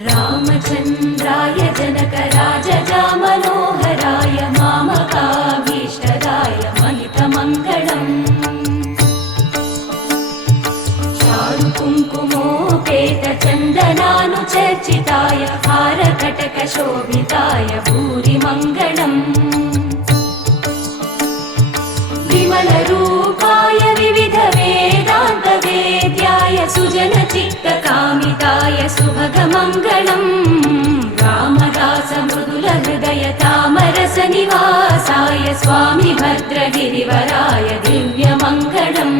रामचन्द्राय जनकराजजामनोहराय मामकाभीष्टदाय महितमङ्गलम् चारुकुङ्कुमोपेतचन्दनानुचर्चिताय हारकटकशोभिताय भूरिमङ्गलम् विमलरूपाय विविधवेदान्तवेद्याय सुजनचित्तकामिताय सुभगमङ्गलम् रामदासमृदुलहृदय तामरसनिवासाय स्वामि भद्रगिरिवराय दिव्यमङ्गलम्